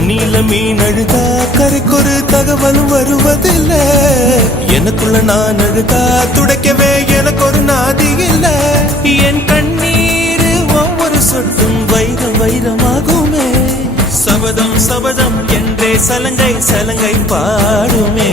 தண்ணியில மீன் அழுதா கரைக்கொரு தகவலும் வருவதில்ல. எனக்குள்ள நான் அழுதா துடைக்கவே எனக்கு ஒரு நாதி இல்ல. என் கண்ணீர் ஒவ்வொரு சொட்டும் வைரம் வைரமாகுமே. சபதம் சபதம் என்றே சலங்கை சலங்கை பாடுமே.